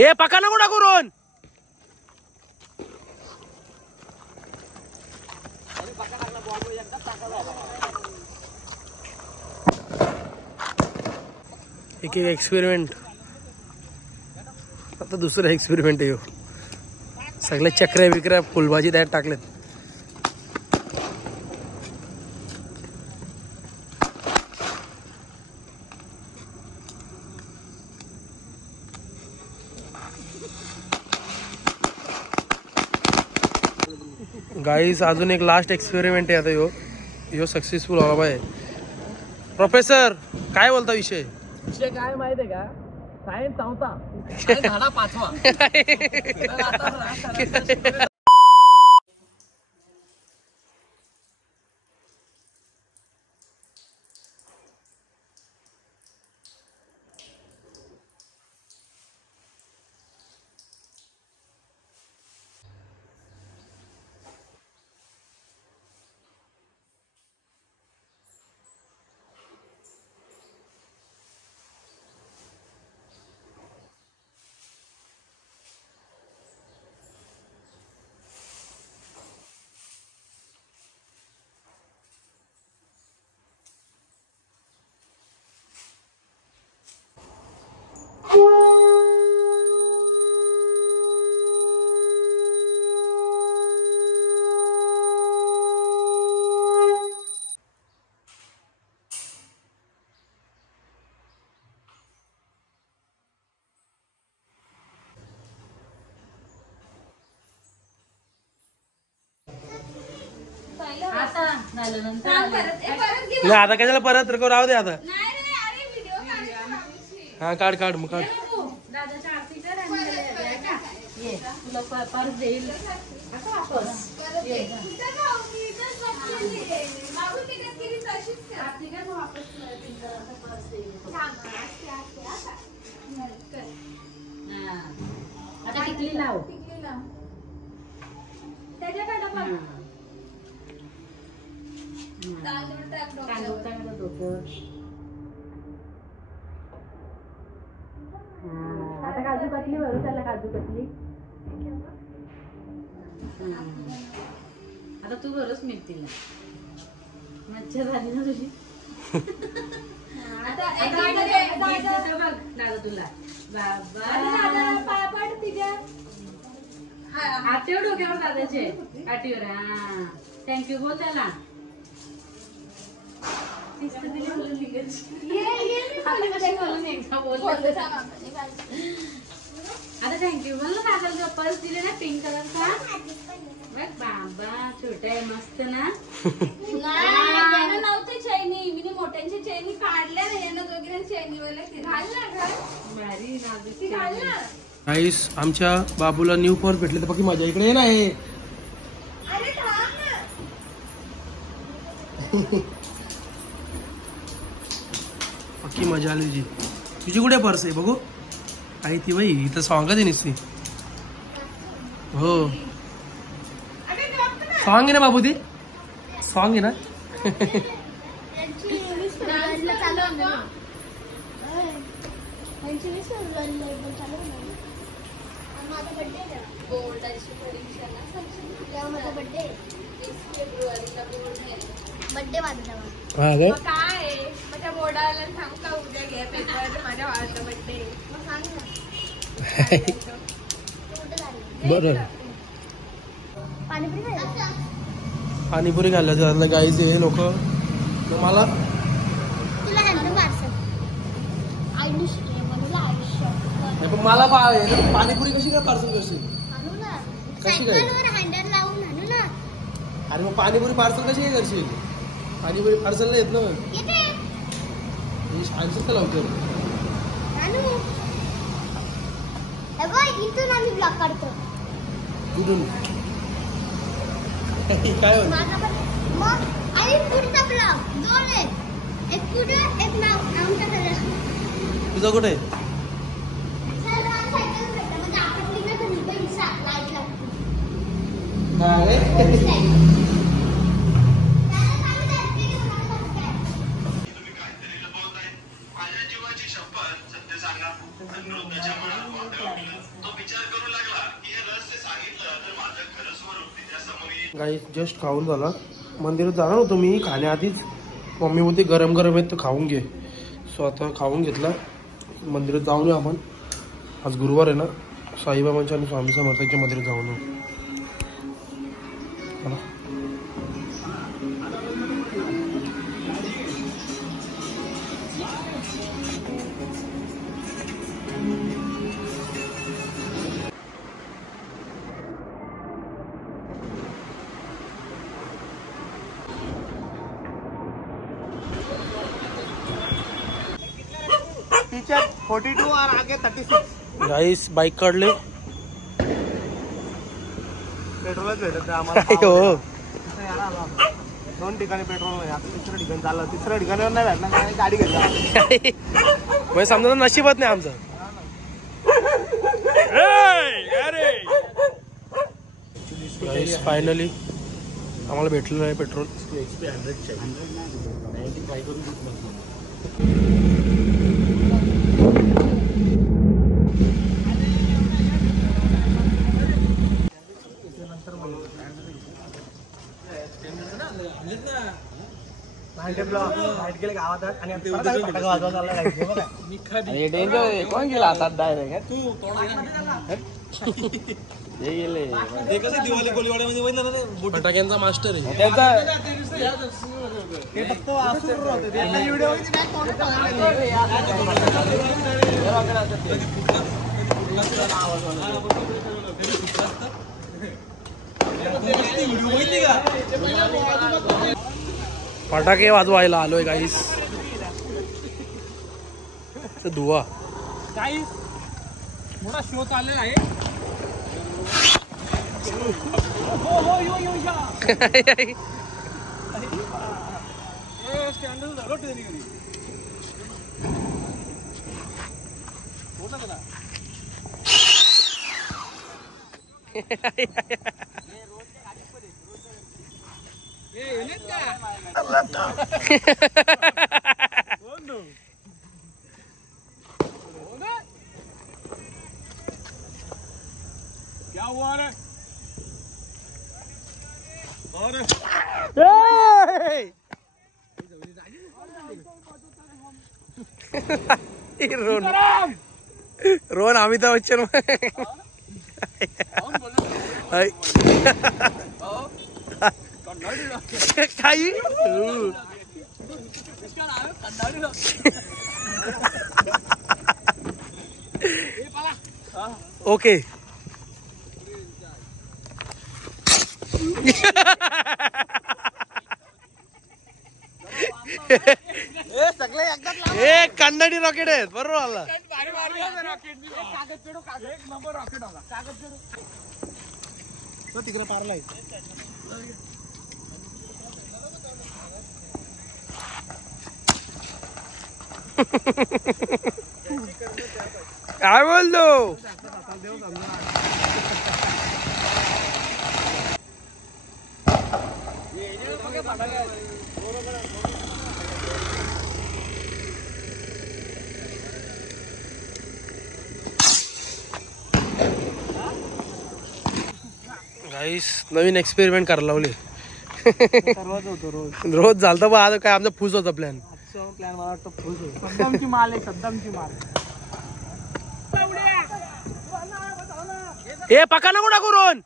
ए पका नको टाकू रोहन. एक एक्सपेरिमेंट. आता दुसरं एक्सपेरिमेंट आहे. सगळे चक्र विक्र फुलभाजी त्यात टाकलेत. गाईस अजून एक लास्ट एक्सपेरिमेंट आहे आता. यो सक्सेसफुल व्हावा पाहिजे. प्रोफेसर काय बोलता विषय काय माहिती आहे का? सायन्स नव्हता, झाडा पाचवा. नाही आता कशाला परत राहू दे आता. हा काढ काढ मग काढ. आता टिकली लाव. आता काजू कतली भरू त्याला. काजू कतली आता तू भरूच मिळतील. मच्छर झाली ना तुझी. दादा तुला बाबा हातीवर डोक्यावर दादाचे काठीवर. हा थँक्यू बोल त्याला. आता थँक्यू बोल ना दादाला. पर्स दिले ना पिंक कलरचा. बघ बाबा छोटा आहे मस्त ना. नव्हते चैनी मी मोठ्यांची चैनी काढल्या ना. यांना दोघींना चैनी वाले घालणार भारी घालणार. गाईस आमच्या बाबूला न्यू पर्स भेटले तर बाकी माझ्या इकडे ये ना. हे अरे थांब ना. पक्की मजा आली तुझी. तुझी कुठे पर्स आहे बघू. आई ती बाई इथं सॉंग आहे नुसती. हो सॉंग आहे ना बाबू. ती सॉंग आहे ना. बड्डे माझा काय माझ्या बोर्डाला सांग का उद्या घे पेपर. माझ्या भावाचा बड्डे मग सांग ना. बरं पाणीपुरी खाल्ल्या जातात गाईज हे लोक. मला मला पाणीपुरी कशी काय पार्सल कशी कशी काय. अरे मग पाणीपुरी पार्सल कशी काय करशील. पाणीपुरी पार्सल नाही येत ना. सांगशील का लवकर. इथून आम्ही ब्लॉग काढतो. कुठून काय होत. मग आणि पुढचा ब्लॉग दोन आहेत. एक पुढे एक आमच्या घरात. तुझा कुठे माझ्या जीवाची शपथ सत्य सांगा. गाईस जस्ट खाऊन झाला. मंदिरात जाणार होतो मी खाण्याआधीच. मम्मी बोलते गरम गरम आहेत तर खाऊन घे. सो आता खाऊन घेतला. मंदिरात जाऊन येऊ आपण. आज गुरुवार आहे ना. साईबाबांच्या आणि स्वामी समर्थांच्या मंदिरात जाऊन येऊ. टीचर 42 और आगे 36. गाईस बाईक काढले. पेट्रोलच भेटत नाही आम्हाला. हो 2 ठिकाणी पेट्रोल नाही. आता तिसऱ्या ठिकाणी चाललं. तिसऱ्या ठिकाणी नाही भेटणार कारण गाडी घेतली. म्हणजे समजा नशिबात नाही आमचं. फायनली आम्हाला भेटलेलं आहे पेट्रोल. कोण गेला हातात डायरेक्ट हे गेले. फटाक्यांचा मास्टर आहे. फटाके वाजवायला आलोय गाईस. धुवा गाईस मोठा शो चाललेला आहे. क्या हुआ रे? रोहन अमिताभ बच्चन काही ओके. हे कन्नडी रॉकेट आहेत बरोबर आला. तिकडे पारला काय बोलतो. गाईस नवीन एक्सपेरिमेंट करायला लावले. रोज होतो रोज झालतं बा. आता काय आमचा फूस होता प्लॅन. प्लॅन मला वाटतं फुल सद्दामची माल आहे. सद्दामची माल. ए पका नको टाकू रोहन.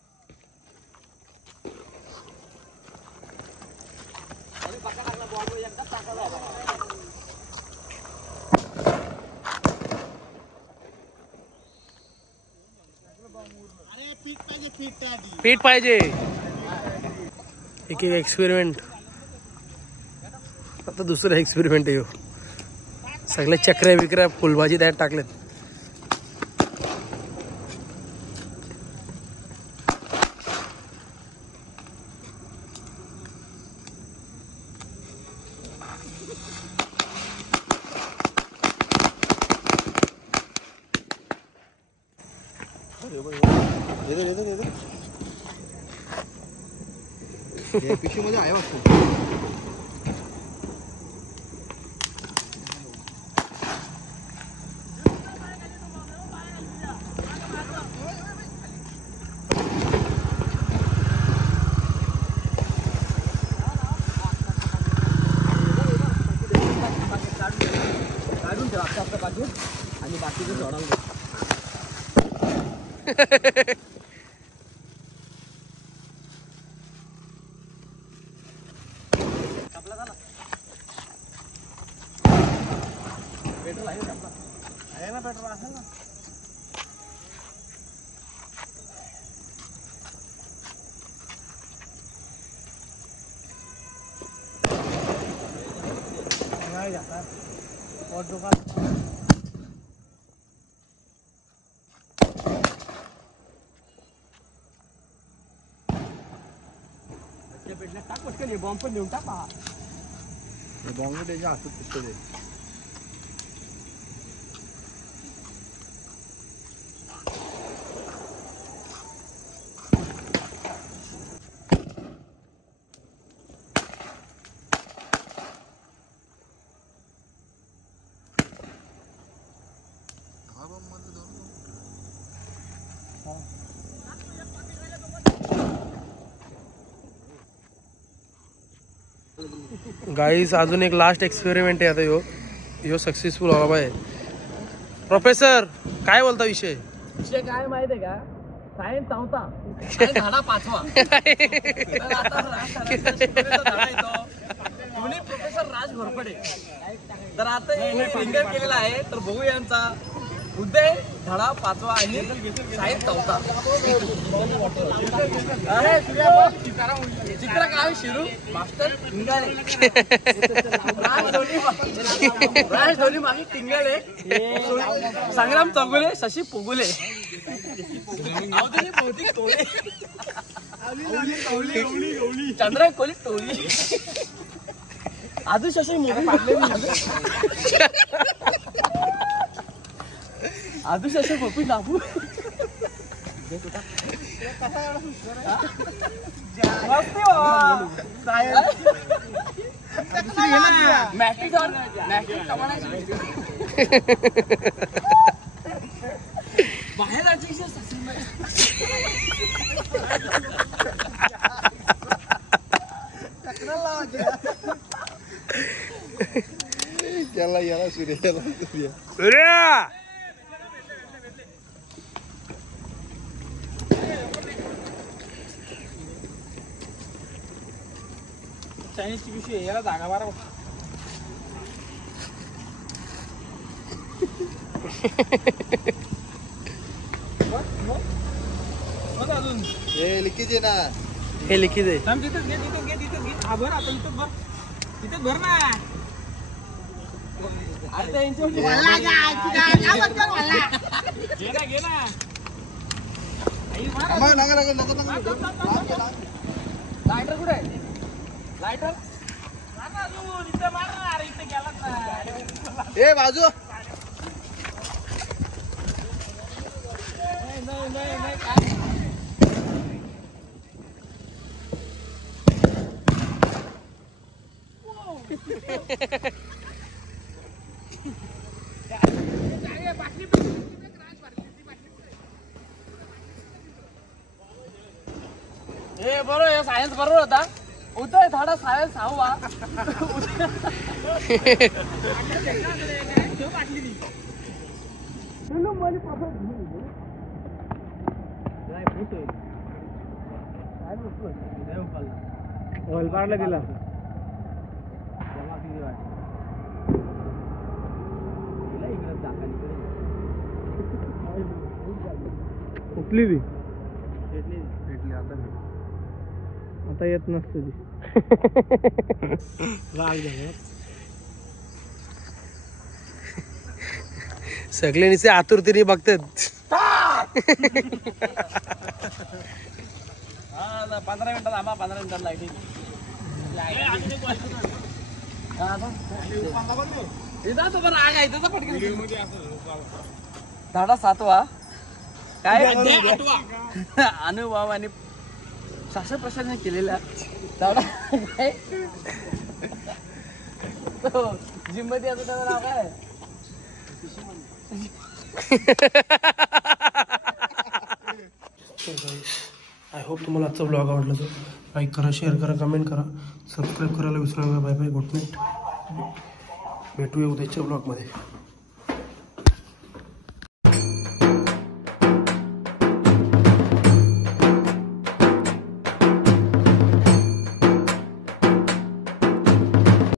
पीठ पाहिजे. एक एक्सपेरिमेंट. आता दुसरा एक्सपेरिमेंट आहे. सगळे चक्र्या विक्र्या फुलभाजी त्यात टाकलेत. पिशवीमध्ये आहे वाटतं. पेट्रोल आहे ना पेट्रोल असेल ना. नाही जाता और दुकान पेटल्या टाक पटकन बॉम्ब पण देऊन टाक. बॉम्ब त्याच्या हातात पुस्तक दे. गाईस अजून एक लास्ट एक्सपेरिमेंट आहे आता ह्यो सक्सेसफुल व्हावा पाहिजे. प्रोफेसर काय बोलता विषय काय माहितीये का? सायन्स चौथा धडा 5वा. प्रोफेसर राज घोरपडे तर आता फिंगर केलेला आहे. तर बघू यांचा उदय धडा 5वा आणि सायन्स चौथा. चित्रकाळ शिरू मास्टर टिंगाळे. राज धोनी मागे टिंगाळे. संग्राम चौगुले शशी पोगुले. चंद्र कोली टोली. आजू शशी मोठी पाडले. आजू शशी पोपी नाबू. बाहेर याला सूर्या चायनीजची पिशवी याला जागा बारा. हे लिखी दे ना. हे लिखी दे. तिथेच घे. हा भर आता इथं भर. तिथेच भर ना. घे ना. लायटर कुठे? लायटर इथे मारणार. इथे गेलाच ना. ए बाजू. नाही काय हे बरोबर हे सायन्स बरोबर होता. उदय धाडा सायन्स 6वा. वलपाडला दिला. कुठली ती आता येत नसते ती. सगळे निसे आतुरतेने बघतात. 15 मिनिटात आम्हा 15 मिनिटात लाईटिंग. धाडा 7वा काय अनुभव आणि शासन प्रशासन केलेला धाडा काय जिम मध्ये असं त्याचं नाव काय. आय होप तुम्हाला आजचा ब्लॉग आवडला तर लाईक करा, शेअर करा, कमेंट करा, सबस्क्राईब करायला विसरू नका. Bye bye, good night. भेटूया उद्याच्या ब्लॉगमध्ये.